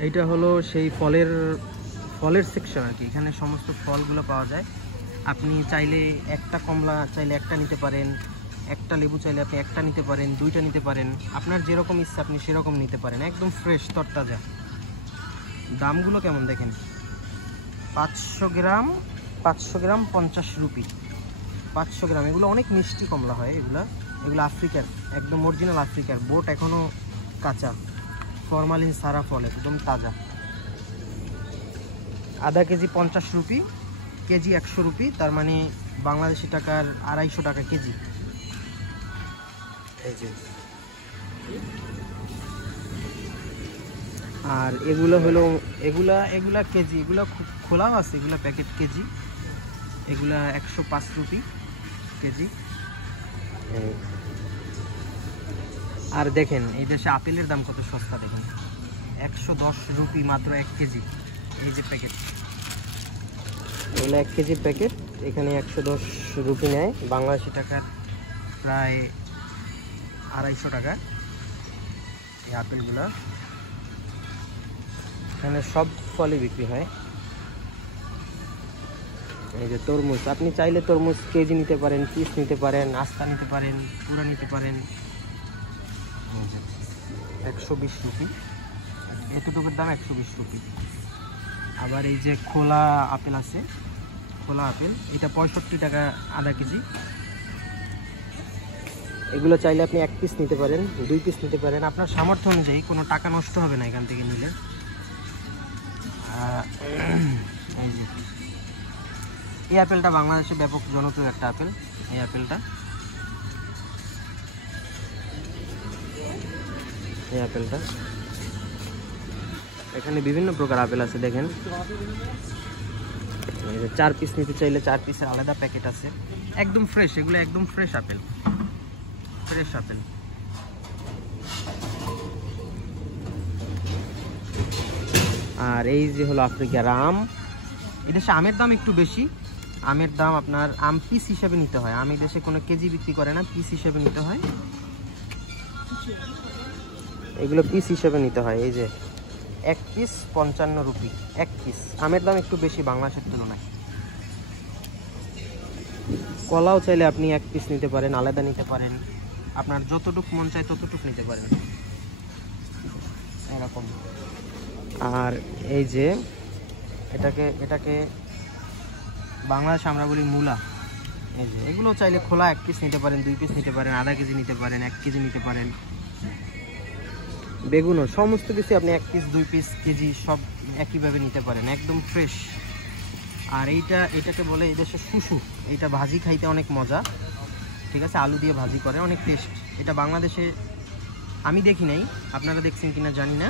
এইটা হলো সেই ফলের সেকশন আর কি। এখানে সমস্ত ফলগুলো পাওয়া যায়। আপনি চাইলে একটা কমলা চাইলে একটা নিতে পারেন, একটা লেবু চাইলে আপনি একটা নিতে পারেন, দুইটা নিতে পারেন, আপনার যেরকম ইচ্ছা আপনি সেরকম নিতে পারেন, একদম ফ্রেশ তরতাজা। দামগুলো কেমন দেখেন, 500 গ্রাম 50 রুপি, 500 গ্রাম। এগুলো অনেক মিষ্টি কমলা হয়, এগুলো আফ্রিকার, একদম অরিজিনাল আফ্রিকার, বোট এখনও কাঁচা, ফরমালিন সারা ফল, একদম তাজা। আধা কেজি 50 রুপি, কেজি 100 রুপি, তার মানে বাংলাদেশি টাকার 250 টাকা কেজি। এই যে, আর এগুলো হলো এগুলা কেজি, এগুলো খোলাও আছে, এগুলা প্যাকেট কেজি, এগুলা 105 রুপি কেজি। আর দেখেন এই দেশে আপেলের দাম কত সস্তা, দেখেন 110 রুপি মাত্র 1 কেজি। এই যে প্যাকেট, এগুলো 1 কেজি প্যাকেট, এখানে 110 রুপি নেয়, বাংলাদেশি টাকার প্রায় 250 টাকা। এই আপেলগুলো এখানে সব ফলই বিক্রি হয়। এই যে তরমুজ, আপনি চাইলে তরমুজ কেজি নিতে পারেন, পিস নিতে পারেন, আস্তা নিতে পারেন, পুরা নিতে পারেন। 120 রুপি, এতটুকুর দাম 120 রুপি। আবার এই যে খোলা আপেল আছে, খোলা আপেল, এটা 65 টাকা আধা কেজি। এগুলো চাইলে আপনি 1 পিস নিতে পারেন, 2 পিস নিতে পারেন, আপনার সামর্থ্য অনুযায়ী, কোনো টাকা নষ্ট হবে না এখান থেকে নিলে। এই যে এই আপেলটা বাংলাদেশে ব্যাপক জনপ্রিয় একটা আপেল, এই আপেলটা, এখানে বিভিন্ন প্রকার আপেল আছে দেখেন। 4 পিস নিতে চাইলে 4 পিসের আলাদা প্যাকেট আছে, একদম ফ্রেশ, এগুলো একদম ফ্রেশ আপেল, ফ্রেশ আপেল। আর এই যে হলো আফ্রিকার আম। এদেশে আমের দাম একটু বেশি, আমের দাম আপনার আম পিস হিসাবে নিতে হয়, আম এই দেশে কোনো কেজি বিক্রি করে না, পিস হিসাবে নিতে হয়, এগুলো পিস হিসাবে নিতে হয়। এই যে 1 পিস 55 রুপি 1 পিস, আমের দাম একটু বেশি বাংলাদেশের তুলনায়। কলাও চাইলে আপনি 1 পিস নিতে পারেন, আলাদা নিতে পারেন, আপনার যতটুকু মন চায় ততটুকু নিতে পারেন, এরকম। আর এই যে এটাকে বাংলাদেশে আমরা বলি মূলা। এই যে এগুলো চাইলে খোলা 1 পিস নিতে পারেন, 2 পিস নিতে পারেন, আধা কেজি নিতে পারেন, 1 কেজি নিতে পারেন। বেগুনও সমস্ত কিছু আপনি 1 পিস 2 পিস কেজি সব একইভাবে নিতে পারেন, একদম ফ্রেশ। আর এটাকে বলে এই দেশে শুশু, এইটা ভাজি খাইতে অনেক মজা, ঠিক আছে, আলু দিয়ে ভাজি করে, অনেক টেস্ট। এটা বাংলাদেশে আমি দেখি নাই, আপনারা দেখছেন কিনা জানি না।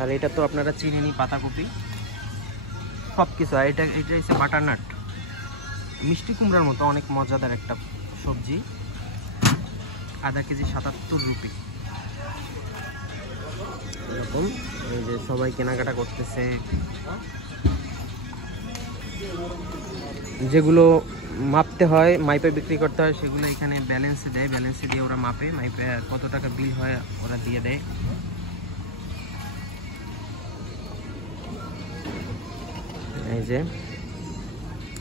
আর এটা তো আপনারা চিনেনি, পাতাকপি, সব কিছু। আর এটা হচ্ছে বাটারনাট, মিষ্টি কুমড়ার মতো, অনেক মজাদার একটা সবজি, আধা কেজি 77 রুপি এরকম। এই যে সবাই কেনাকাটা করতেছে, যেগুলো মাপতে হয়, মাইপে বিক্রি করতে হয়, সেগুলো এখানে ব্যালেন্সে দেয়, ব্যালেন্সে দিয়ে ওরা মাপে, মাইপে কত টাকা বিল হয় ওরা দিয়ে দেয়। এই যে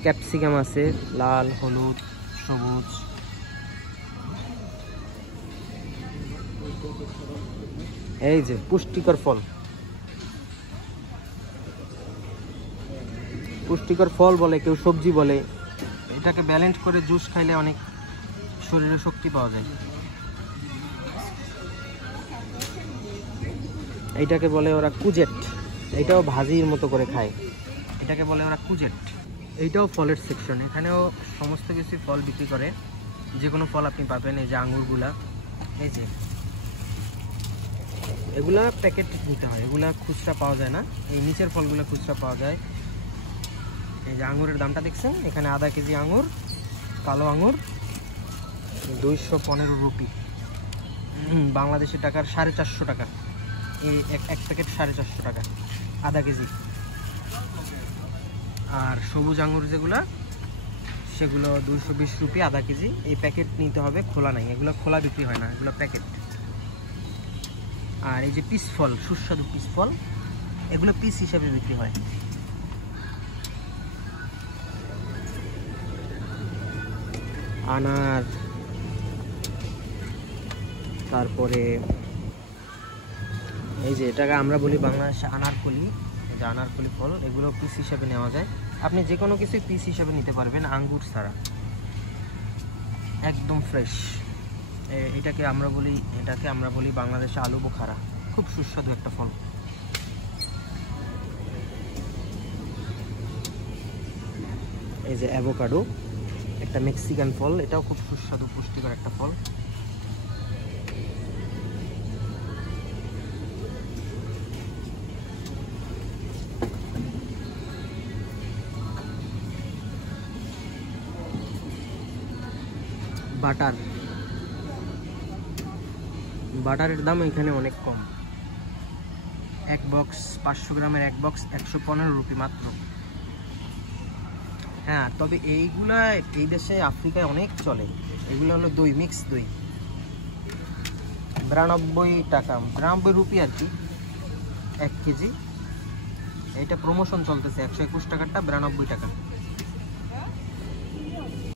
ক্যাপসিকাম আছে, লাল, হলুদ, সবুজ। এই যে পুষ্টিকর ফল, পুষ্টিকর ফল বলে, কেউ সবজি বলে, এটাকে ব্যালেন্স করে জুস খাইলে অনেক শরীরে শক্তি পাওয়া যায়। এইটাকে বলে ওরা কুজেট, এইটাও ভাজির মতো করে খায়, এটাকে বলে ওরা কুজেট। এইটাও ফলের সেকশন, এখানেও সমস্ত কিছু ফল বিক্রি করে, যে কোনো ফল আপনি পাবেন। এই যে আঙুরগুলা, এই যে এগুলা প্যাকেট নিতে হয়, এগুলা খুচরা পাওয়া যায় না, এই নিচের ফলগুলো খুচরা পাওয়া যায়। এই যে আঙুরের দামটা দেখছেন, এখানে আধা কেজি আঙুর, কালো আঙুর 215 রুপি, বাংলাদেশি টাকার 450 টাকা। এই এক প্যাকেট 450 টাকা আধা কেজি। আর সবুজ আঙুর যেগুলা, সেগুলো 220 রুপি আধা কেজি। এই প্যাকেট নিতে হবে, খোলা নাই, এগুলো খোলা বিক্রি হয় না, এগুলো প্যাকেট। আর এই যে পিস ফল, সুস্বাদু পিস ফল, এগুলো পিস হিসাবে বিক্রি হয়। আনার, তারপরে এই যে এটাকে আমরা বলি বাংলাদেশে আনারকলি, এই যে আনারকলি ফল, এগুলো পিস হিসাবে নেওয়া যায়। আপনি যে কোনো কিছুই পিস হিসাবে নিতে পারবেন, আঙ্গুর ছাড়া, একদম ফ্রেশ। এটাকে আমরা বলি বাংলাদেশে আলু বোখারা, খুব সুস্বাদু একটা ফল। এই যে অ্যাভোকাডো, একটা মেক্সিকান ফল, এটাও খুব সুস্বাদু পুষ্টিকর একটা ফল। বাটারের দাম এখানে অনেক কম, এক বক্স 500 গ্রামের এক বক্স 115 রুপি মাত্র। হ্যাঁ, তবে এইগুলা এই দেশে আফ্রিকায় অনেক চলে। এগুলো হলো দই, মিক্স দই, 92 টাকা, 92 রুপি আর কি 1 কেজি। এইটা প্রমোশন চলতেছে, 121 টাকারটা 92 টাকা।